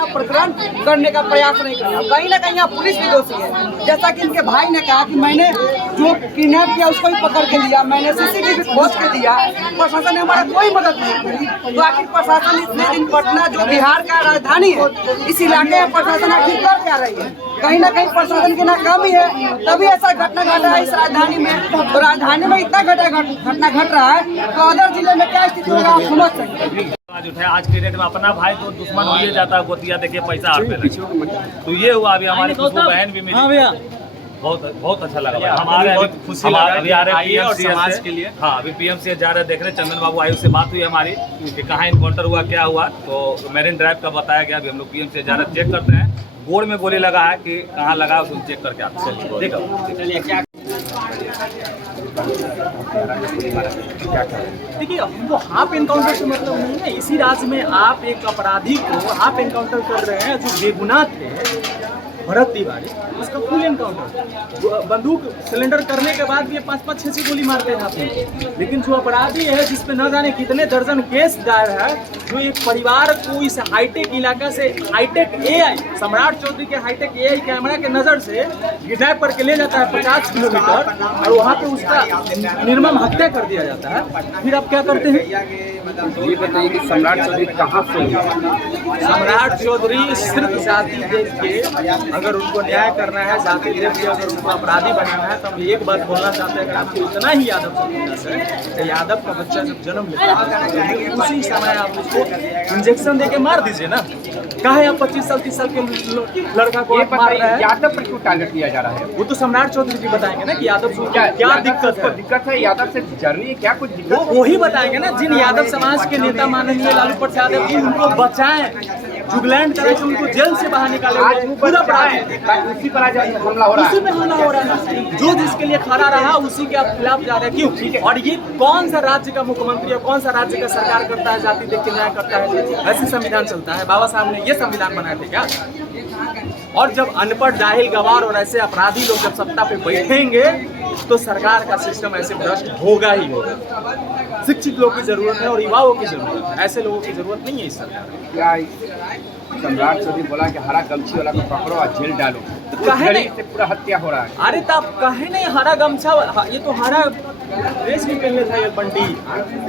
अपना प्रकरण करने का प्रयास नहीं किया। कहीं ना कहीं यहाँ पुलिस भी दोषी है। जैसा कि इनके भाई ने कहा कि मैंने जो किडनैप किया उसको भी पकड़ के लिया, मैंने CCTV खोज के दिया, प्रशासन ने हमारा कोई मदद नहीं की। तो आखिर प्रशासन इतने दिन पटना जो बिहार का राजधानी है, इस इलाके में प्रशासन आखिर कर क्या रही है? कहीं ना कहीं प्रशासन की नाकामी है, तभी ऐसा घटना घटा है इस राजधानी में। तो राजधानी में इतना घटना घट रहा है तो अदर जिले में क्या स्थिति होगा आप समझ सकते हैं। आज उठाए, आज के डेट में अपना भाई तो दुश्मन हो ही जाता है, गोतिया देखिए पैसा हाथ पे लगे। तो ये हुआ, अभी हमारी खुशबू बहन भी मिली, बहुत अच्छा लगा भाई। हमारे खुशी अभी आ रहे समाज के लिए। हाँ, अभी PMC जा रहे, देख रहे चंदन बाबू आयु से बात हुई हमारी कि कहाँ इनकाउंटर हुआ, क्या हुआ। तो मेरिन ड्राइव का बताया गया, अभी हम लोग PMC जा रहे चेक करते हैं। गोड़ में गोली लगा है कि कहाँ लगा है उसको चेक करके आते हैं। देखिए, वो हाफ एनकाउंटर से मतलब नहीं है। इसी राज्य में आप एक अपराधी को हाफ एनकाउंटर कर रहे हैं जो बेगुनाह थे, भरत तिवारी, उसका फुल एनकाउंटर। बंदूक सिलेंडर करने के बाद भी 5-5, 6 गोली मारते हैं आपने। लेकिन जो अपराधी है जिसपे न जाने कितने दर्जन केस दायर है, जो एक परिवार को इस हाईटेक इलाका से हाईटेक AI सम्राट चौधरी के हाईटेक AI कैमरा के नजर से किडनैप करके ले जाता है 50 किलोमीटर और वहाँ पे उसका निर्मम हत्या कर दिया जाता है। फिर आप क्या करते हैं? ये बताइए कि सम्राट चौधरी कहाँ से? सम्राट चौधरी सिर्फ जाति देख के, अगर उनको न्याय करना है, जाति देख के अगर उनको अपराधी बनाना है, तो हम एक बात बोलना चाहते हैं, अगर आपको इतना ही यादव से तो यादव का बच्चा जब जन्म लेता है उसी समय आप उसको इंजेक्शन दे के मार दीजिए ना। कहा आप 25 साल 30 साल के लड़का को मार रहे हैं? यादव पर क्यों टारगेट किया जा रहा है? वो तो सम्राट चौधरी जी बताएंगे ना कि यादव को क्या दिक्कत है। यादव से जरूरी है क्या कुछ दिक्कत? वो वही बताएंगे ना, जिन यादव समाज के नेता माननीय लालू प्रसाद यादव जी उनको बचाएं, जुगलैंड करें, उनको जेल से बाहर निकाले। पूरा उसी पर आज हमला हो रहा है, उसी पे हमला हो रहा है। जो जिसके लिए खड़ा रहा उसी के आप खिलाफ जा रहे हैं, क्यों? और ये कौन सा राज्य का मुख्यमंत्री है, कौन सा राज्य का सरकार करता है, जाति देख के न्याय करता है? ऐसे संविधान चलता है? बाबा साहब ने ये संविधान बनाए थे क्या? और जब अनपढ़, जाहिल, गवार और ऐसे अपराधी लोग जब सत्ता पे बैठेंगे तो सरकार का सिस्टम ऐसे भ्रष्ट होगा ही होगा। शिक्षित लोगों की जरूरत है और युवाओं की जरूरत है, ऐसे लोगों की जरूरत नहीं है इस सरकार में। क्या सम्राट चौधरी बोला कि हरा गमछी वाला को पकड़ो और जेल डालो, तो कहे नहीं से पूरा हत्या हो रहा है? अरे तब कहे नहीं हरा गमछा, ये तो हरा ड्रेस भी पहले था ये बंटी,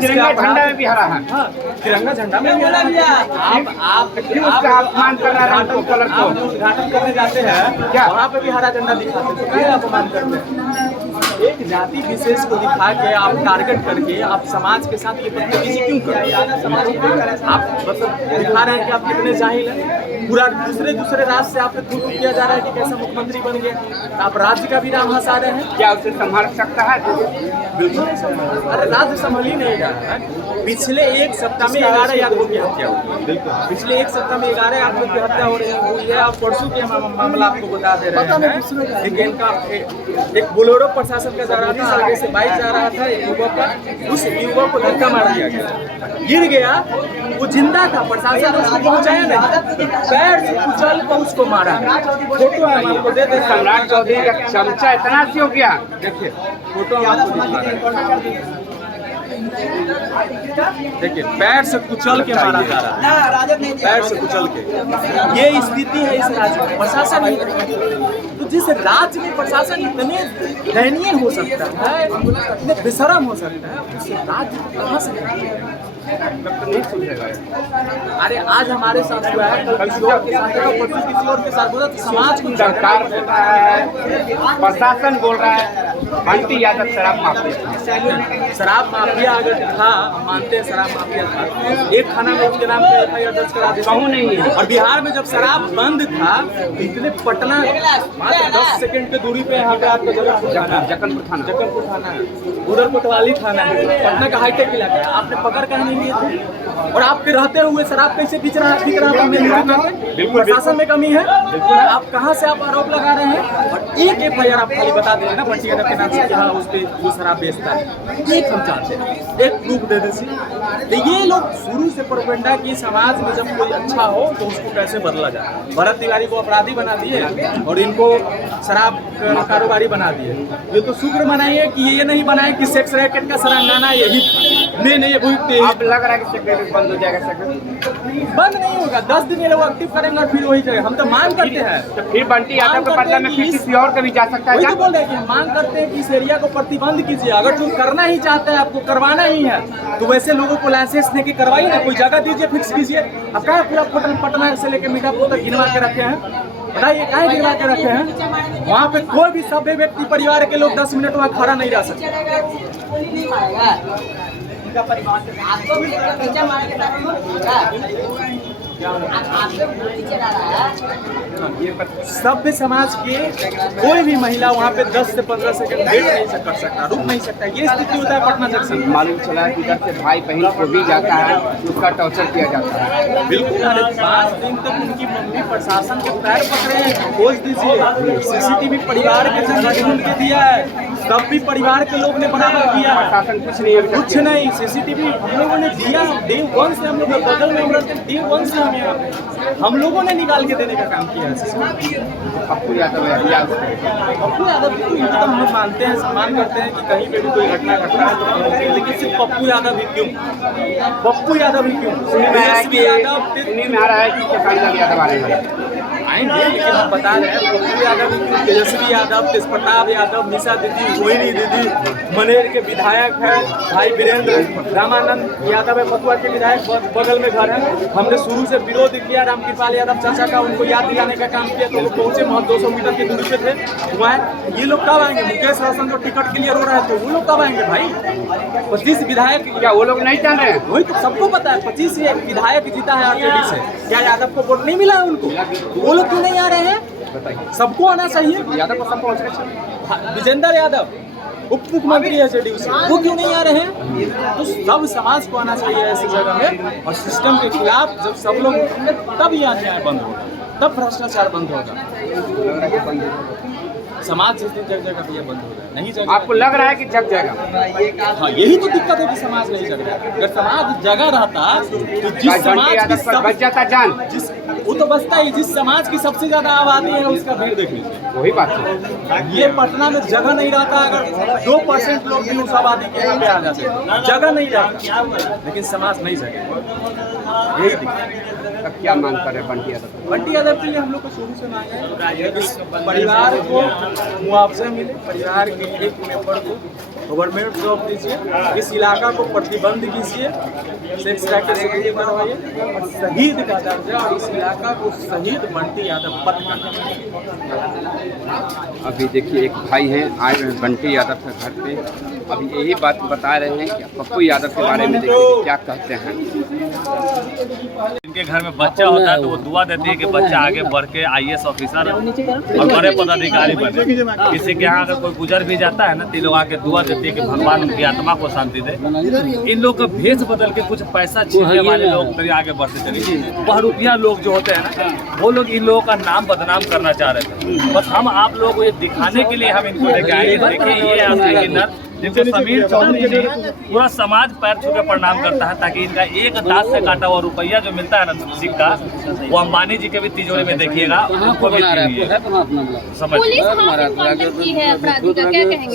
तिरंगा झंडा में भी हरा है। हाँ, तिरंगा झंडा में भी हरा लिया। आप उसका अपमान कर रहा है हमको कलर को। उद्घाटन करने जाते हैं क्या, वहाँ पे भी हरा झंडा दिखाते हैं, क्या अपमान करते हैं? एक जाति विशेष को दिखा के आप टारगेट करके आप समाज के साथ ये बदतमीजी क्यों कर रहे हैं? आप मतलब दिखा रहे हैं कि आप कितने जाहिल हैं। पूरा दूसरे राज्य से आप पे थूक किया जा रहा है कि कैसा मुख्यमंत्री बन गया। आप राज्य का भी नाम हंसा रहे हैं। क्या उसे संभाल सकता है? बिल्कुल नहीं संभाल। अरे राज्य संभाल ही नहीं रहा है। पिछले एक सप्ताह में 11 यादवों की हत्या हुई। बिल्कुल, पिछले एक सप्ताह में 11 यादवों की हत्या हो रही है। आप परसों के मामला आपको बता दे रहे हैं। लेकिन का एक बोलेरो प्रशासन का जा रहा था, आगे से बाइक जा रहा था, एक युवक का, उस युवक को धक्का मार दिया गया, गिर गया, वो जिंदा था, प्रशासन उसको पहुंचाया नहीं, पैर से कुचल कर उसको मारा। फोटो हम आपको दे दें। सम्राट चौधरी का चमचा इतना सी हो गया, देखिए फोटो हम आपको दिखा रहे हैं। देखिए पैर से कुचल के मारा जा रहा है, पैर से कुचल के। ये स्थिति है इस राज्य में। प्रशासन नहीं, तो जिस राज्य में प्रशासन इतने दयनीय हो सकता है, इतने बेशरम हो सकता है, उस राज्य कहाँ से नहीं सुधरेगा। अरे आज हमारे साथ हुआ है, कल किसी और के साथ है, परसों किसी और के साथ होगा, तो समाज की सरकार बोल रहा है, प्रशासन बोल रहा है बंटी यादव शराब माफिया। शराब माफिया अगर था, मानते हैं शराब माफिया था, एक थाना में उसके नाम पे FIR दर्ज करा देते। कहूँ नहीं है। और बिहार में जब शराब बंद था, इतने पटना मात्र 10 सेकंड की दूरी पे यहाँ पे आपका जक्कनपुर थाना है, उधर कोतवाली थाना है, पटना का हाईटेक इलाका है। आपने पकड़ कहा नहीं लिए थे? और आपके रहते हुए शराब कैसे बिक रहा है? प्रशासन में कमी है। आप कहाँ से आप आरोप लगा रहे हैं? और एक FIR आप खाली बता दें ना बंटी यादव के नाम से, हाँ उस पर वो शराब बेचता है, एक हम चाहते हैं, एक प्रूफ दे दीजिए। तो ये लोग शुरू से प्रोपेगेंडा की समाज में जब कोई अच्छा हो तो उसको कैसे बदला जाए। भरत तिवारी को अपराधी बना दिए और इनको शराब कारोबारी बना दिए। ये तो शुक्र मनाइए कि ये नहीं बनाए कि सेक्स रैकेट का सरांगाना यही था। नहीं भुगते अब लग रहा है कि सेक्रेटरी बंद हो जाएगा। सेक्रेटरी बंद नहीं होगा, 10 दिन ये लोग एक्टिव करेंगे और फिर वही जगह। हम तो मांग करते हैं, तो फिर बंटी यादव के बदला में फिर किसी और का भी जा सकता है। वही तो बोल रहे हैं कि हम मांग करते हैं कि इस एरिया को प्रतिबंध कीजिए। अगर जो करना ही चाहते हैं, आपको करवाना ही है, तो वैसे लोगों को लाइसेंस देके करवाइए ना, कोई जगह दीजिए, फिक्स कीजिए। अब क्या पूरा पटना से लेकर मीठापुर तक गिनवा के रखे हैं, बताइए काहे गिनवा के रखे हैं? वहाँ पे कोई भी सभ्य व्यक्ति परिवार के लोग 10 मिनट वहाँ खड़ा नहीं रह सकते। उनका परिवार आपको भी नीचे मारेंगे सभ्य समाज के कोई भी महिला वहाँ पे 10 से 15 सेकंड वेट नहीं कर सकता, रुक नहीं सकता। ये स्थिति होता है पटना जंक्शन। मालूम चला है कि इधर से भाई बहन को भी जाता है, उसका टॉर्चर किया जाता है। बिल्कुल, अरे 5 दिन तक उनकी मम्मी प्रशासन के पैर पकड़े हैं, खोज दीजिए। सीसीटीवी परिवार के संग ढूंढ के दिया है, तब भी परिवार के लोग ने बराबर किया। प्रशासन कुछ नहीं है, कुछ नहीं। सीसीटीवी हम लोगों ने दिया, डे 1 से हम लोग बगल में रहते हैं, डे 1 से हम यहाँ पे हम लोगों ने निकाल के देने का काम किया है। पप्पू यादव है, पप्पू यादव को ये तो हम लोग मानते हैं, सम्मान करते हैं कि कहीं पे भी कोई घटना घटता है तो हम लोग, लेकिन सिर्फ पप्पू यादव ही क्यों? पप्पू यादव ही क्यों? तेजस्वी यादव सुनने में आ रहा है कि केसारी यादव आ रहे हैं। आएंगे, लेकिन हम बता रहे हैं पप्पू यादव ही क्यों? तेजस्वी यादव, तेज प्रताप यादव, निशा दीदी, मोहिनी दीदी, मनेर के विधायक है भाई वीरेंद्र, रामानंद यादव है पटुआ के विधायक, बगल में घर है। हमने शुरू से विरोध किया रामकृपाल यादव चाचा का, उनको याद दिलाने का काम किया, तो वो पहुंचे महज 200 मीटर की दूरी पे थे वहाँ। ये लोग कब आएंगे? मुकेश रोशन जो टिकट के लिए रो रहे थे, वो लोग कब आएंगे भाई? 25 विधायक, क्या वो लोग नहीं जान रहे हैं? वही तो सबको पता है, 25 विधायक जीता है आरजेडी से। क्या यादव को वोट नहीं मिला है उनको? वो लोग क्यों नहीं आ रहे हैं? बताइए, सबको आना चाहिए। यादव को सब पहुँचना चाहिए। विजेंद्र यादव उप मुख्यमंत्री है जेडीयू से, वो क्यों नहीं आ रहे हैं? तो सब समाज को आना चाहिए ऐसी जगह में, और सिस्टम के खिलाफ जब सब लोग उठेंगे तब ये अन्याय बंद होगा, तब भ्रष्टाचार बंद होगा। समाज जिस दिन जग जाएगा तो ये बंद होगा, नहीं जगह। आपको लग रहा है कि जग जाएगा? हाँ, यही तो दिक्कत है कि समाज नहीं जग रहा। अगर समाज जगा रहता तो जिस समाज की सब बच जाता जान, वो तो बचता ही, जिस समाज की सबसे ज्यादा आबादी है उसका भीड़ देख लीजिए। वही बात है। ये पटना में जगह नहीं रहता, अगर 2% लोग भी उस आबादी के यहाँ पे आ जाते, जगह नहीं रहता, लेकिन समाज नहीं जगह, यही दिक्कत। अब क्या मांग कर रहे हैं बंटी यादव? बंटी यादव के लिए हम लोग को शुरू से मांग है इस परिवार को मुआवजा मिले, परिवार के एक मेंबर को गवर्नमेंट जॉब दीजिए, इस इलाका को प्रतिबंध कीजिए, सेक्स रैकेट से मुक्त करवाइए, और शहीद का दर्जा और इस इलाका को शहीद बंटी यादव पद का। अभी देखिए एक भाई हैं आए हुए हैं बंटी यादव के घर पे, अभी यही बात बता रहे हैं कि पप्पू यादव के बारे में देखिए क्या कहते हैं। इनके घर में बच्चा होता है तो वो दुआ देती है कि बच्चा आगे बढ़ के IAS ऑफिसर और बड़े पदाधिकारी बने। किसी के यहाँ अगर कोई गुजर भी जाता है ना तो लोग आके दुआ देती है कि भगवान उनकी आत्मा को शांति दे। इन लोग का भेष बदल के कुछ पैसा छीनने वाले लोग तभी आगे बढ़ते चले। वह रुपया लोग जो होते हैं ना, वो लोग इन लोगों का नाम बदनाम करना चाह रहे थे। बस हम आप लोगों को ये दिखाने के लिए हम इनको लेके आए। देखिए ये असली किन्नर जिनको समीर चौधरी जी पूरा समाज पैर छू के प्रणाम करता है, ताकि इनका एक दांत से काटा हुआ रुपया जो मिलता है ना सिक्का, वो अंबानी जी के भी तिजोरी में देखिएगा, उनको भी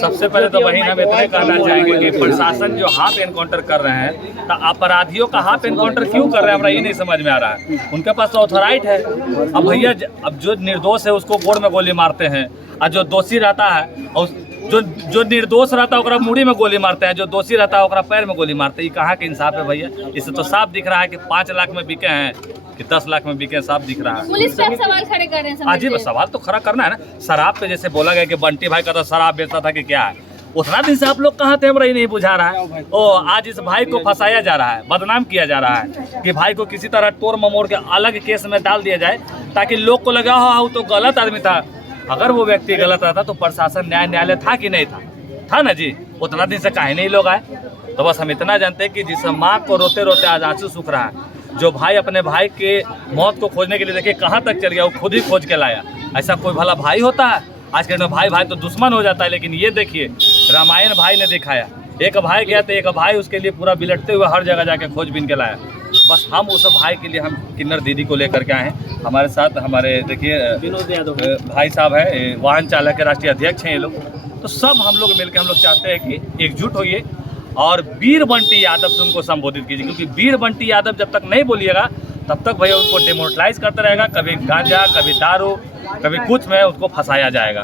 सबसे पहले तो वही हम इतना कहना चाहेंगे कि प्रशासन जो हाफ एनकाउंटर कर रहे हैं, तो अपराधियों का हाफ एनकाउंटर क्यों कर रहे हैं, हमारा ये नहीं समझ में आ रहा है। उनके पास तो ऑथोराइट है। अब भैया अब जो निर्दोष है उसको गोड़ में गोली मारते हैं, और जो दोषी रहता है और जो निर्दोष रहता है ओकरा मुड़ी में गोली मारते हैं, जो दोषी रहता है ओकरा पैर में गोली मारते हैं। ये कहाँ के इंसाफ है भैया? इससे तो साफ दिख रहा है कि 5 लाख में बिके हैं कि 10 लाख में बिके, साफ दिख रहा है। पुलिस पे सवाल खड़े कर रहे हैं। अजीब सवाल तो खड़ा करना है ना। शराब पे जैसे बोला गया कि बंटी भाई का तो शराब बेचता था कि क्या है, उतना दिन से आप लोग कहाँ थे, हमारा ये नहीं बुझा रहा है। ओ आज इस भाई को फंसाया जा रहा है, बदनाम किया जा रहा है कि भाई को किसी तरह तोड़ ममोड़ के अलग केस में डाल दिया जाए, ताकि लोग को लगा हो तो गलत आदमी था। अगर वो व्यक्ति गलत रहता तो प्रशासन न्यायालय था कि नहीं था ना जी? उतना दिन से काहे नहीं लोग आए? तो बस हम इतना जानते हैं कि जिस माँ को रोते रोते आज आंसू सूख रहा है, जो भाई अपने भाई के मौत को खोजने के लिए देखिए कहाँ तक चल गया, वो खुद ही खोज के लाया। ऐसा कोई भला भाई होता है? आज के भाई भाई तो दुश्मन हो जाता है। लेकिन ये देखिए रामायण भाई ने दिखाया, एक भाई गया तो एक भाई उसके लिए पूरा बिलटते हुए हर जगह जाके खोजबीन के लाया। बस हम उस भाई के लिए हम किन्नर दीदी को लेकर के आए हैं। हमारे साथ हमारे देखिए विनोद यादव भाई साहब है, वाहन चालक के राष्ट्रीय अध्यक्ष हैं ये लोग। तो सब हम लोग मिलकर हम लोग चाहते हैं कि एकजुट होइए और वीर बंटी यादव से उनको संबोधित कीजिए, क्योंकि वीर बंटी यादव जब तक नहीं बोलिएगा तब तक भैया उनको डिमोरलाइज करता रहेगा। कभी गांजा, कभी दारू, कभी कुछ में उसको फंसाया जाएगा।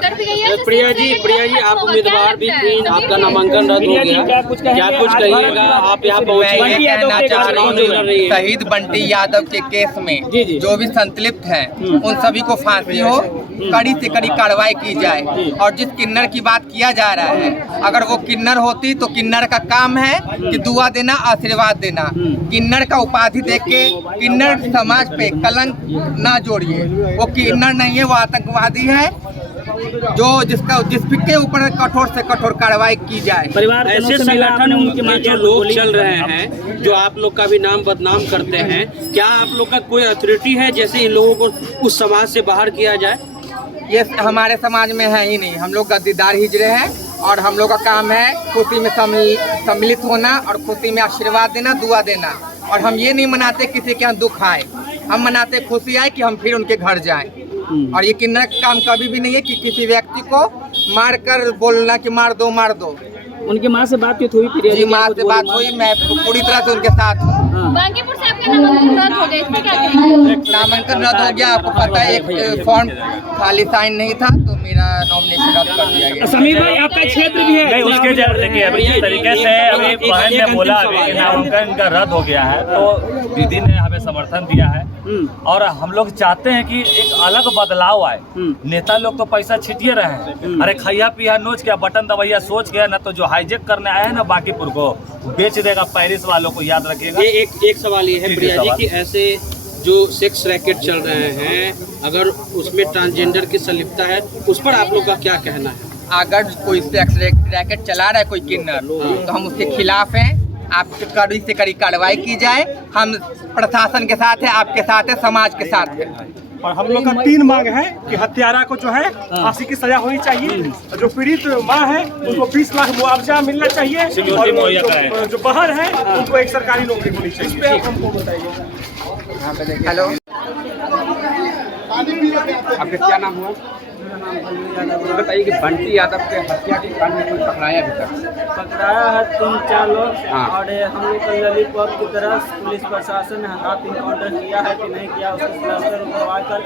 प्रिया जी आप उम्मीदवार भी थी, आपका नामांकन रद्द हो गया, क्या कुछ कहिएगा? आप यहाँ पहुँचे, कहना चाह रही हूँ, शहीद बंटी यादव के केस में जो भी संतलिप्त हैं उन सभी को फांसी हो, कड़ी से कड़ी कार्रवाई की जाए। और जिस किन्नर की बात किया जा रहा है, अगर वो किन्नर होती तो किन्नर का काम है कि दुआ देना, आशीर्वाद देना। किन्नर का उपाधि देख के किन्नर समाज पे कलंक ना जोड़िए। वो किन्नर नहीं है, वो आतंकवादी है जिसके ऊपर कठोर से कठोर कार्रवाई की जाए। परिवार ऐसे संगठन उनके जो लोग चल रहे हैं, जो आप लोग का भी नाम बदनाम करते हैं, क्या आप लोग का कोई अथॉरिटी है जैसे इन लोगों को उस समाज से बाहर किया जाए? ये हमारे समाज में है ही नहीं। हम लोग गद्दीदार हिजड़े हैं और हम लोग का काम है खुशी में सम्मिलित होना और खुशी में आशीर्वाद देना, दुआ देना। और हम ये नहीं मनाते किसी के यहाँ दुख आए, हम मनाते खुशी आए कि हम फिर उनके घर जाएं। और ये किन्नर का काम कभी भी नहीं है कि किसी व्यक्ति को मार कर बोलना कि मार दो मार दो। उनकी माँ से बातचीत हुई? जी, माँ से बात हुई, मैं पूरी तरह से उनके साथ हूँ। बांकीपुर से आपका नामांकन रद्द हो गया, इसमें क्या कहेंगे? नामांकन रद्द हो गया, आपको पता है एक फॉर्म खाली साइन नहीं था तो मेरा नॉमिनेशन रद्द कर दिया गया। समीर भाई आपका क्षेत्र भी है? नहीं, उसके देखिए अभी जिस तरीके से अभी बहन ने बोला अभी कि नामांकन इनका रद्द हो गया है, तो दीदी ने हमें समर्थन दिया है और हम लोग चाहते हैं कि एक अलग बदलाव आए। नेता लोग तो पैसा छिटिए रहे हैं, अरे खैया पिया नोच के बटन दबैया सोच के न, तो जो हाईजेक करने आए हैं ना बांकीपुर को बेच देगा पेरिस वालों को, याद रखिएगा। ये एक सवाल ये है प्रिया जी कि ऐसे जो सेक्स रैकेट चल रहे हैं, अगर उसमें ट्रांसजेंडर की संलिप्तता है, उस पर आप लोग का क्या कहना है? अगर कोई सेक्स रैकेट चला रहा है कोई किन्नर, तो हम उसके खिलाफ हैं। आप कड़ी से कड़ी कार्रवाई की जाए। हम प्रशासन के साथ है, आपके साथ है, समाज के साथ है। और हम लोग का 3 मांग है कि हत्यारा को जो है फांसी की सजा होनी चाहिए, जो पीड़ित माँ है उनको 20 लाख मुआवजा मिलना चाहिए, और जो बाहर है उनको एक सरकारी नौकरी होनी चाहिए। इस पे आप हमको बताइए। हेलो, आपका क्या नाम हुआ? बताइए कि बंटी यादव के हत्या के कांड में कोई पकड़ाया अभी तक? पकड़ाया है 3-4 लोग। हाँ। और हम लोग का लॉलीपॉप की तरफ पुलिस प्रशासन ने हाथ इनकाउंटर किया है कि नहीं किया, उसको प्लास्टर करवा कर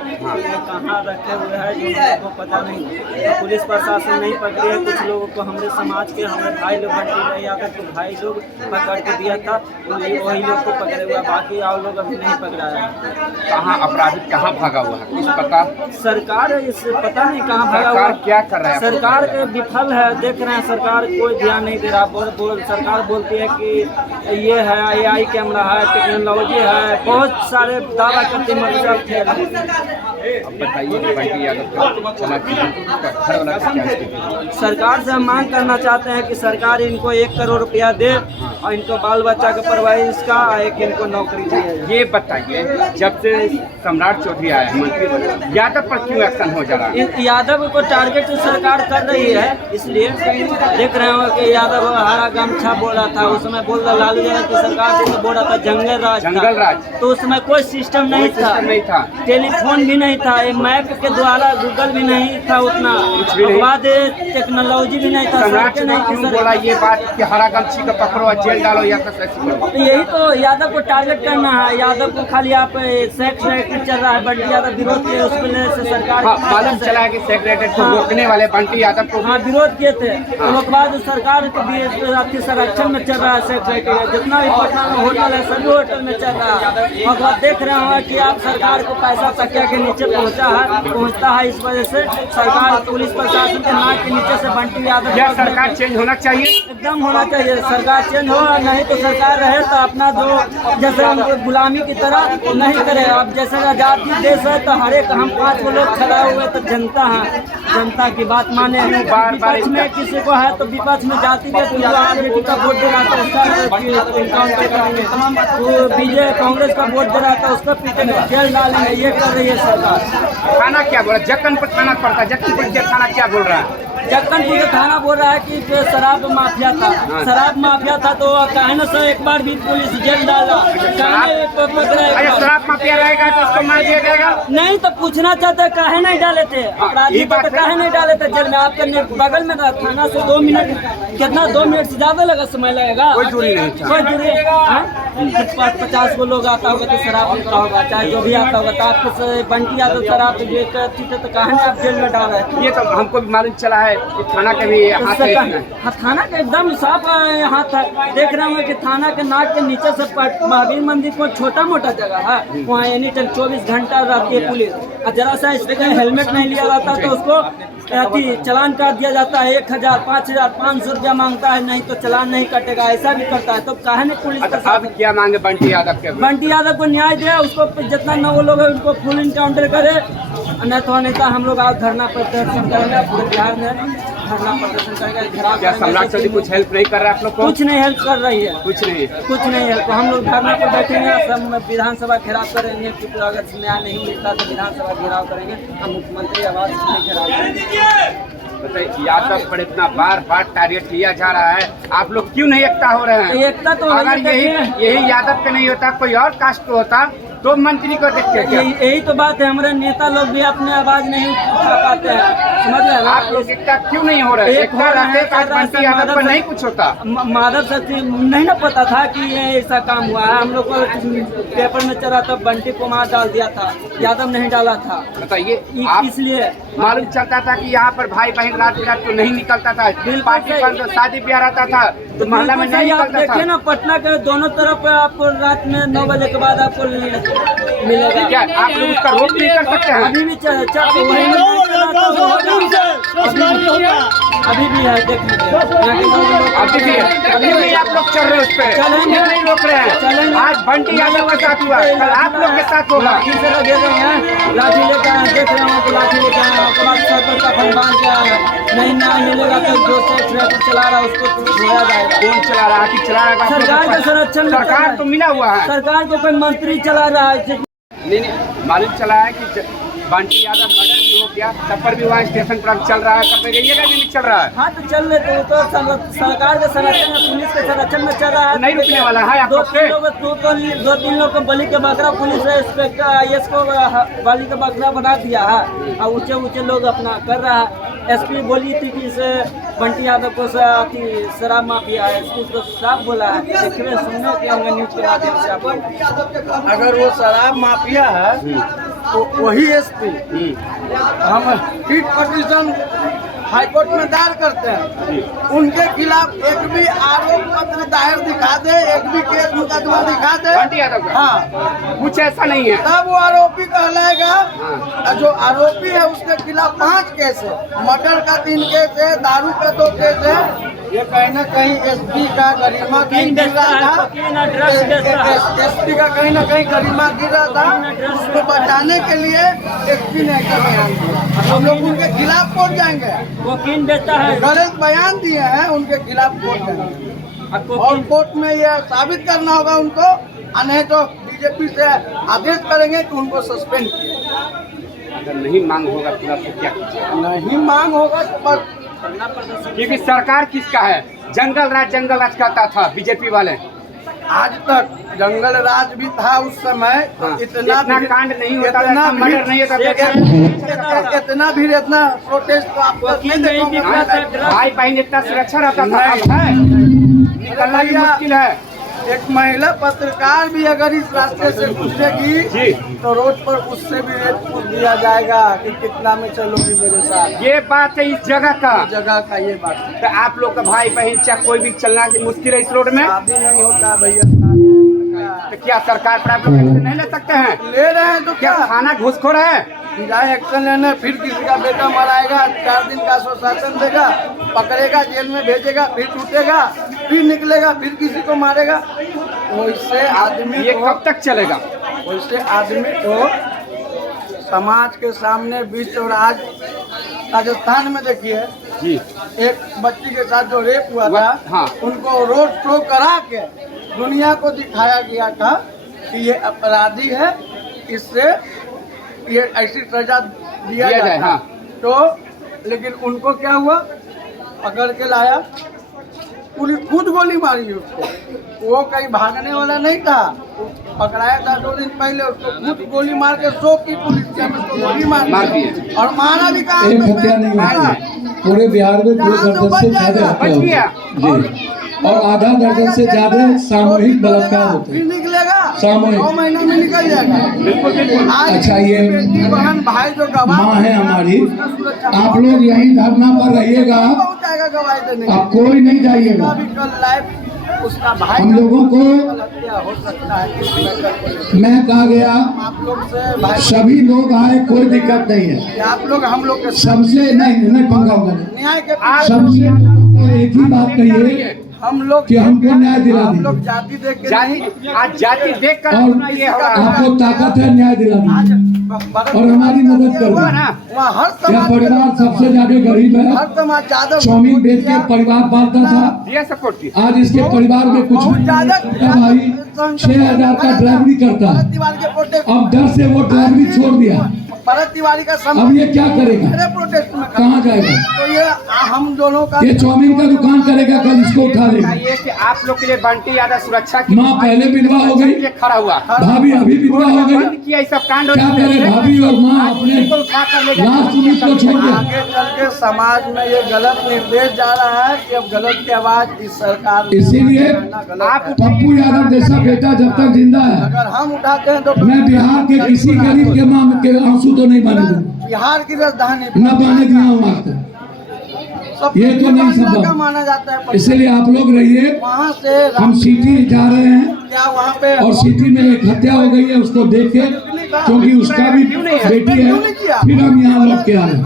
कहाँ रखे हुए हैं जो हम लोग को पता नहीं। तो पुलिस प्रशासन नहीं पकड़ी है। कुछ लोगों को हमारे समाज के हमारे भाई लोग बंटी यादव के भाई लोग पकड़ के दिया था, वही लोग को पकड़े हुआ, बाकी और लोग अभी नहीं पकड़ाया। कहाँ अपराधी कहाँ भागा हुआ है कुछ पता? सरकार इस पता नहीं कहाँ भागा हुआ। क्या कर रहा है? सरकार के विफल है, देख रहे हैं सरकार कोई ध्यान नहीं दे रहा। सरकार बोलती है कि ये है AI कैमरा है, टेक्नोलॉजी है, बहुत सारे दावा करते हैं। अब बताइए कि बंटी यादव का चला घर वाला क्या स्थिति? सरकार से हम मांग करना चाहते हैं कि सरकार इनको 1 करोड़ रुपया दे और इनको बाल बच्चा के परवरिश का एक इनको नौकरी चाहिए। ये बताइए, जब से सम्राट चौधरी आए मंत्री बने, यादव पर क्यों एक्शन हो जा रहा है? यादव को टारगेट सरकार कर रही है, इसलिए देख रहे हो कि यादव हरा गमछा बोला था, उस समय बोल रहा लालू यादव की सरकार से बोला था जंगल राज, तो उस समय कोई सिस्टम नहीं था, टेलीफोन भी नहीं था, मैप के द्वारा गूगल भी नहीं था, उतना बाद टेक्नोलॉजी भी नहीं था। सम्राट ने क्यों बोला ये बात कि हरा गमछी को पकड़ो जेल डालो या तो यही तो यादव को टारगेट करना है। यादव को खाली आप सेक्स चल रहा है, बंटी यादव विरोध किए, उस वजह से सरकार मालूम चला है कि सेक्रेटरी को रोकने वाले बंटी यादव को विरोध किए थे। उसके बाद सरकार के भी संरक्षण में चल रहा है सेक्रेटरी, जितना भी पटना में होटल है सभी होटल में चल रहा है। और बात देख रहे हैं कि आप सरकार को पैसा तकिया के नीचे पहुंचता है, इस वजह से सरकार पुलिस प्रशासन के नाक के नीचे से बंटी यादव। यह सरकार चेंज होना चाहिए, एकदम होना चाहिए। सरकार चेंज हो, नहीं तो सरकार रहे तो अपना जो जैसे गुलामी की तरह नहीं करे। अब जैसे आजादी देश है तो हर एक हम 5 लोग खड़ा हुए तो जनता है, जनता की बात माने। विपक्ष में किसी को है तो विपक्ष में जाती है तो बेटी का वोट दे रहा था उसका इनकाउंटर करेंगे, बीजेपी कांग्रेस का वोट दे रहा था उसका पीटेंगे, जेल डालेंगे। ये कर रही है सरकार। थाना क्या बोला? जक्कनपुर थाना पड़ता है, जक्कनपुर थाना क्या बोल रहा है? जक्कनपुर का थाना बोल रहा है कि जो शराब माफिया था, शराब माफिया था तो कहे न सर एक बार भी पुलिस जेल डाला, शराब माफिया रहेगा तो उसको मार दिया जाएगा। नहीं तो पूछना चाहते काहे नहीं डाले थे अपराधी को, तो काहे नहीं डाले थे जेल में? आपके बगल में था थाना से 2 मिनट, कितना 2 मिनट से ज्यादा लगा समय लगेगा? कोई दूरी नहीं, कोई दूरी। 50 को लोग आता होगा तो शराब पीता होगा, चाहे जो भी आता होगा, तो आपके बंटी यादव शराब बेचती थे तो काहे आप जेल में डाल रहे थे? ये तो हमको भी मालूम चला है कि थाना के भी हाथ है इसमें। हाँ, थाना का एकदम साफ हाथ है। देख रहे होंगे कि थाना के नाक के नीचे से महावीर मंदिर को छोटा मोटा जगह है, वहाँ एनी टाइम 24 घंटा रहती है पुलिस। और जरा सा हेलमेट नहीं लिया जाता तो उसको चालान काट दिया जाता है। 1000, 5000, 500 रुपया मांगता है, नहीं तो चालान नहीं कटेगा, ऐसा भी करता है। तो काहे नहीं पुलिस का अब क्या मांगे बंटी यादव के? बंटी यादव को न्याय दे, उसको जितना न वो लोग है उनको फुल इनकाउंटर करे, नहीं तो नहीं तो हम लोग आज धरना प्रदर्शन करेंगे। पूरे बिहार में धरना प्रदर्शन करेंगे। क्या सम्राट चौधरी कुछ हेल्प नहीं कर रहा है आप लोग को? कुछ नहीं हेल्प कर रही है, कुछ नहीं, कुछ नहीं है। तो हम लोग धरना पर बैठेंगे, सब विधानसभा घेराव करेंगे, क्योंकि अगर न्याय नहीं मिलता तो विधानसभा घेराव करेंगे, हम मुख्यमंत्री आवास में घेराव करेंगे। यादव पर इतना बार टारगेट लिया जा रहा है, आप लोग क्यों नहीं एकता हो रहे हैं? एकता तो अगर यही यादव पे नहीं होता, कोई और कास्ट पे होता तो मंत्री को देखते क्या? यही तो बात है, हमारे नेता लोग भी अपने आवाज नहीं उठा पाते हैं, समझ रहे हैं? आप लोग एकता क्यों नहीं हो रहे? एकता रहते बंटी यादव पर नहीं कुछ होता। माधव सचिव नहीं ना पता था कि ये ऐसा काम हुआ है। हम लोग को पेपर में चला था, बंटी को मार डाल दिया था, यादव नहीं डाला था। बताइए, इसलिए मालूम चलता था कि यहाँ पर भाई बहन रात बिरात तो नहीं निकलता था, पार्टी पर शादी ब्याह रहता था तो मोहल्ला में नहीं निकलता था। देखिए ना, पटना के दोनों तरफ आपको रात में 9 बजे के बाद आपको मिलेगा। क्या आप लोग उसका रोक नहीं कर सकते हैं? अभी भी अभी भी है, देख लीजिए अभी भी आप लोग चल रहे हैं उस पे, चलेंगे, नहीं रोक रहे हैं। आज बंटी यादव के साथ हुआ, कल आप लोग के साथ होगा। लाठी से लगे हुए हैं, लाठी लेकर आए, देख रहे हो तो लाठी लेकर आए, उसके बाद सर पर कफन बांध के आए। नहीं ना मिलेगा तो जो से ट्रैफिक चला रहा है उसको धोया जाएगा। कौन चला रहा है? चला रहा है सरकार के संरक्षण, सरकार तो मिला हुआ है, सरकार को कोई मंत्री चला रहा है। नहीं, मालूम चला है कि बंटी यादव मर्डर भी हो गया, तब पर भी वहाँ स्टेशन पर चल रहा है, तब पर ये भी चल रहा है। हाँ तो चल रहे तो सरकार के संरक्षण में, पुलिस के संरक्षण में चल रहा है, नहीं रुकने वाला है। आप 2-3 लोग को बलि का बकरा, पुलिस इंस्पेक्टर IAS को बलि का बकरा बना दिया है, और ऊंचे लोग अपना कर रहा है। SP बोली थी कि इसे बंटी यादव को शराब माफिया है, इसको साफ बोला है। देखिए, सुनने के होंगे न्यूज के माध्यम से आपको। अगर वो शराब माफिया है तो वही SP हम रिट पिटीशन हाईकोर्ट में दायर करते हैं, उनके खिलाफ एक भी आरोप पत्र दायर दिखा दे, एक भी केस मुकदमा दिखा दे, बंटी यादव हाँ कुछ ऐसा नहीं है, तब वो आरोपी कहलाएगा। जो आरोपी है उसके खिलाफ 5 केस है, मर्डर का 3 केस है, दारू का 2 केस है। ये कहीं न कहीं SP का गरिमा कहीं गिर रहा था, SP का कहीं न कहीं गरिमा गिर रहा था। उसको बचाने के लिए SP ने ऐसा बयान दिया, हम लोग उनके खिलाफ कोर्ट जाएंगे। वकील देता है, गलत बयान दिए हैं, उनके खिलाफ कोर्ट जाएंगे और कोर्ट में यह साबित करना होगा उनको, नहीं तो BJP से आदेश करेंगे कि उनको सस्पेंड किया। अगर नहीं मांग होगा तो क्या कीजिएगा? नहीं मांग होगा तो बस, क्योंकि सरकार किसका है? जंगल राज कहता था BJP वाले। आज तक जंगल राज भी था उस समय, इतना कांड नहीं होता, इतना मर्डर नहीं होता, इतना भी इतना प्रोटेस्ट तो आप भाई बहन इतना सुरक्षा रहता था, अब है निकलना भी मुश्किल है। एक महिला पत्रकार भी अगर इस रास्ते से गुजरेगी तो रोड पर उससे भी रेट पूछ दिया जाएगा कि कितना में चलोगी मेरे साथ। ये बात है इस जगह का ये बात है। तो आप लोग का भाई बहन चाहे कोई भी चलना मुश्किल है इस रोड में। शादी नहीं होता भैया, तो क्या सरकार पर आप लोग एक्शन नहीं ले सकते हैं? ले रहे हैं तो क्या थाना घुसखोर है? जाए एक्शन लेने, फिर किसी का बेटा मराएगा, 4 दिन का स्वशासन देगा, पकड़ेगा, जेल में भेजेगा, फिर टूटेगा, फिर निकलेगा, फिर किसी को मारेगा। वैसे आदमी ये कब तक चलेगा? वैसे आदमी को समाज के सामने बीच, और आज राजस्थान में देखिए जी, एक बच्ची के साथ जो रेप हुआ था, हाँ, उनको रोड शो करा के दुनिया को दिखाया गया था कि ये अपराधी है, इससे ये ऐसी सजा दिया जाए। हाँ। तो लेकिन उनको क्या हुआ, पकड़ के लाया, पुलिस खुद गोली मारी उसको। वो कहीं भागने वाला नहीं था, पकड़ाया था 2 दिन पहले, उसको खुद गोली मार के शो की पुलिस ने उसको गोली मार दी और मारा भी कहा। एक हत्या नहीं हुई थी। पूरे बिहार में 2 दर्जन से ज्यादा हत्या हुई जी, और आधा दर्जन से ज्यादा सामूहिक बलात्कार होते हैं। निकलेगा सामूहिक 2 महीना में निकल जाएगा। बिल्कुल। अच्छा, ये बेटी बहन भाई जो गवाह माँ है हमारी, आप लोग यही धरना पर रहिएगा, पहुंचाएगा गवाही देने। आप कोई नहीं जाइएगा। अभी कल लाइव उसका भाई हम लोगों को हत्या हो सकता है। मैं कहा गया आप लोग से भाई सभी लोग आए, कोई दिक्कत नहीं है। आप लोग हम लोग के सबसे नहीं पंगा होगा, न्याय के सबसे को एक ही बात कहिए हम लोग कि हमको न्याय दिला हम लोग दीजिए, जाति देख के नहीं, आज जाति देख कर और आपको ताकत है न्याय दिला दीजिए और हमारी मदद कर दीजिए। वहाँ हर यह समाज परिवार सबसे ज्यादा गरीब है, हर समाज ज्यादा चाउमीन बेच के परिवार पालता था, दिया सपोर्ट की। आज इसके परिवार में कुछ बहुत ज्यादा छोटा भाई 6,000 का ड्राइवरी करता है, तिवारी के प्रोटेस्ट अब डर से वो ड्राइवरी छोड़ दिया। भरत तिवारी का अब ये क्या करेगा, मेरे प्रोटेस्ट में कहाँ जाएगा? तो ये हम दोनों का ये चाउमीन का दुकान करेगा, कल इसको उठा लेगा। ये कि आप लोग के लिए बंटी यादव सुरक्षा की माँ पहले विधवा हो गई, लिए खड़ा हुआ, भाभी अभी विधवा हो गई, बंद किया ये सब कांड। क्या करे भाभी और माँ अपने लास्ट उम्मीद को छोड़ दिया। आगे चल के समाज में ये गलत निर्देश जा रहा है कि अब गलत की आवाज इस सरकार में इसीलिए आप पप्पू यादव जैसा बेटा जब तक जिंदा है, अगर हम उठाते हैं तो मैं बिहार के किसी गरीब के माँ के आंसू तो नहीं बने दूँ, बिहार की राजधानी न बने दिया हूँ आज तक। सब ये तो नहीं इलाका संभव। माना जाता है। इसीलिए आप लोग रहिए, वहाँ से हम सिटी जा रहे हैं क्या वहाँ पे और सिटी में एक हत्या हो गई है, उसको देख के, क्योंकि उसका भी बेटी है, फिर हम यहाँ लौट के आ रहे हैं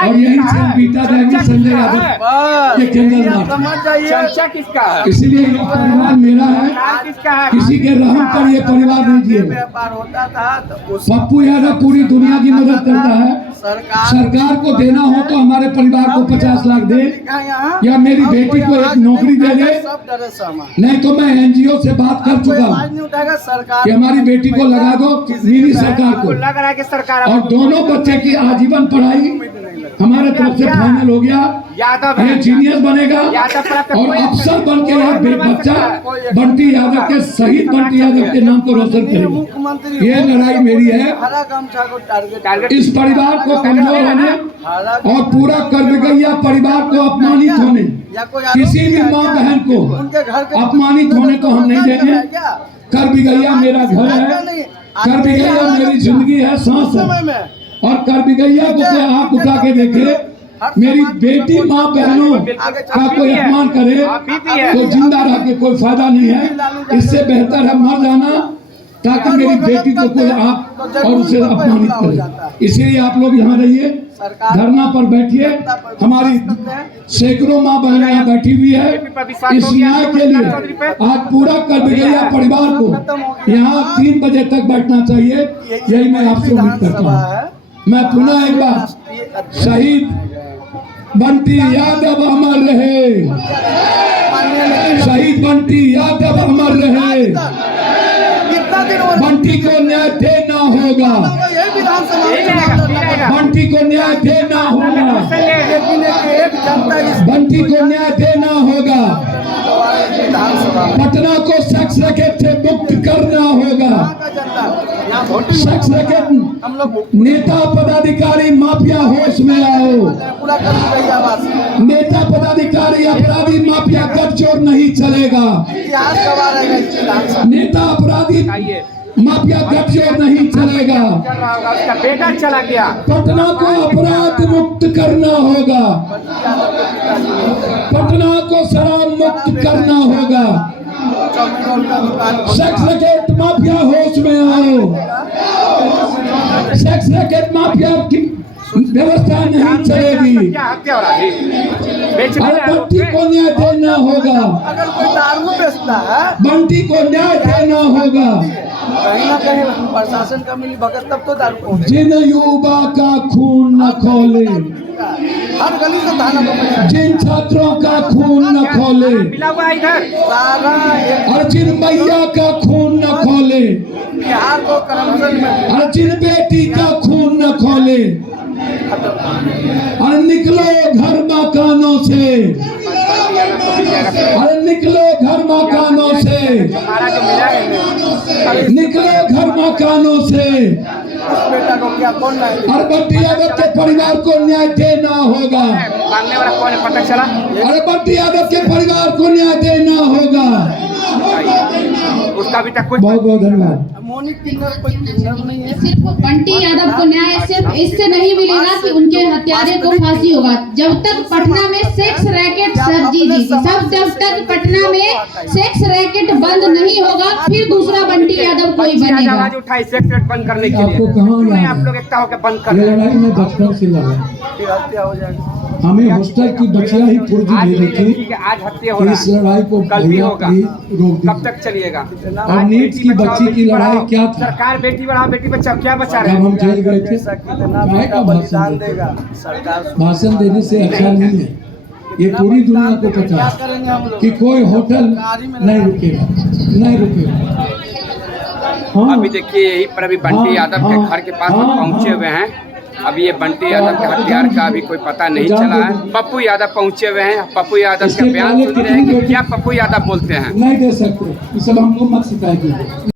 और यही से बीता जाएंगे संजय यादव बस ये केंद्र मार। समझ जाइए चर्चा किसका है? इसलिए ये परिवार मेरा है, किसका है? किसी के रहम पर ये परिवार नहीं जिए। व्यापार होता था तो उस पप्पू यादव पूरी दुनिया की मदद करता है, सरकार सरकार को देना हो तो हमारे परिवार को 50 लाख दे, लिखा यहाँ या मेरी बेटी को एक नौकरी दे दे, सब डरे सहमत। नहीं तो मैं एनजीओ से बात कर कोई चुका आवाज हूँ नहीं उठाएगा सरकार कि हमारी बेटी को लगा दो मिनी सरकार को, लग रहा है कि सरकार और दोनों बच्चे की आजीवन पढ़ाई हमारे तरफ से फाइनल हो गया। यादव ये जीनियस बनेगा यादव प्राप्त और अफसर बन के यह बच्चा बंटी यादव के शहीद बंटी यादव के नाम को रोशन करेगा। मुख्यमंत्री ये लड़ाई मेरी है। हरा गमछा को टारगेट इस परिवार को कमजोर होने और पूरा कर्मगैया परिवार को अपमानित होने, या कोई किसी भी माँ बहन को उनके घर के अपमानित होने को हम नहीं देंगे। क्या कर्मगैया मेरा घर है, कर्मगैया मेरी जिंदगी है, सांस है, समय में और कर्मगैया को कोई आँख उठा के देखे, मेरी बेटी माँ बहनों का कोई अपमान करे तो जिंदा रह के कोई फायदा नहीं है। इससे बेहतर है मर जाना, ताकि मेरी बेटी को कोई आप और उसे अपमानित करे। इसीलिए आप लोग यहाँ रहिए, धरना पर बैठिए। हमारी सैकड़ों माँ बहनें यहाँ बैठी हुई है इस न्याय के लिए। आज पूरा कर्मगैया परिवार को यहाँ 3 बजे तक बैठना चाहिए, यही मैं आपसे उम्मीद करता हूँ। मैं पुनः एक बार शहीद बंटी यादव अमर रहे, शहीद बंटी यादव अमर रहे, कितना दिन हो बंटी को न्याय देना होगा, यही विधानसभा बंटी को न्याय देना होगा, लेकिन एक जनता इस बंटी को न्याय देना होगा, विधानसभा पटना को सेक्स रैकेट से मुक्त करना होगा। का जनता यहाँ वोट सेक्स रैकेट हम लोग नेता पदाधिकारी माफिया होश में आओ, पूरा कर रही आवाज नेता पदाधिकारी अपराधी माफिया गठजोड़ नहीं चलेगा, इतिहास गवा रहेगा इस विधानसभा। नेता अपराधी माफिया गठजोड़ नहीं चलेगा। उसका बेटा चला गया। पटना को अपराध मुक्त करना होगा, पटना को शराब मुक्त करना होगा। सेक्स रैकेट माफिया होश में आओ, सेक्स रैकेट माफिया की व्यवस्था नहीं चलेगी। क्या हत्या हो रहा है? हर बंटी को न्याय देना होगा, अगर कोई दारू बेचता है बंटी को न्याय देना होगा। कहीं ना कहीं प्रशासन का मिली भगत तब तो दारू पहुंचे। जिन युवा का खून न खोले, हर गली से थाना को पैसा जिन छात्रों का खून न खोले, मिला हुआ है इधर। सारा एक और जिन मैया का खून न खोले, बिहार को करप्शन में और जिन बेटी का खून न खोले, अरे निकलो घर मकानों से, अरे निकलो घर मकानों से, निकलो घर मकानों से। बेटा को क्या कौन लाए? अरे बंटी यादव के परिवार को न्याय देना होगा। मांगने वाला कौन है पता चला? अरे बंटी यादव के परिवार को न्याय देना होगा। उसका अभी तक कुछ बहुत बहुत धन्यवाद। मोनिक किन्नर कोई किन्नर नहीं है। सिर्फ बंटी यादव को न्याय सिर्फ इससे नहीं मिलेगा कि उनके हत्यारे को फांसी होगा। जब तक पटना में सेक्स रैकेट जब तक पटना में सेक्स रैकेट बंद नहीं होगा, फिर दूसरा बंटी यादव कोई बनेगा। आवाज उठाई सेक्स रेट बंद करने के लिए। आपको कहाँ नहीं, आप लोग एकता होकर बंद कर ये लड़ाई में बचपन से लड़ा। फिर हत्या हो जाएगी। हमें हॉस्टल की बचिया ही फुर्जी आज दे रही थी कि आज हत्या हो कि रहा इस है, लड़ाई को कल भी भैया होगा। की रोक दी। कब तक चलिएगा? और नीट की बच्ची की लड़ाई क्या था? सरकार बेटी बढ़ाओ बेटी बचाओ क्या बचा रहे जब हैं? हम जेल गए थे, कितना काय का बलिदान भाषण देगा सरकार? भाषण देने से अच्छा नहीं है। ये पूरी दुनिया को पता क्या है करेंगे हम लोग? कि कोई होटल नहीं रुकेगा, नहीं रुकेगा। हाँ, अभी देखिए यही पर अभी बंटी यादव के घर के पास हम पहुंचे हुए हैं। अभी ये बंटी यादव के हथियार का अभी कोई पता नहीं चला है। पप्पू यादव पहुंचे हुए हैं। पप्पू यादव का बयान सुन रहे हैं कि क्या पप्पू यादव बोलते हैं। नहीं दे सकते, ये सब हमको मत सिखाइए।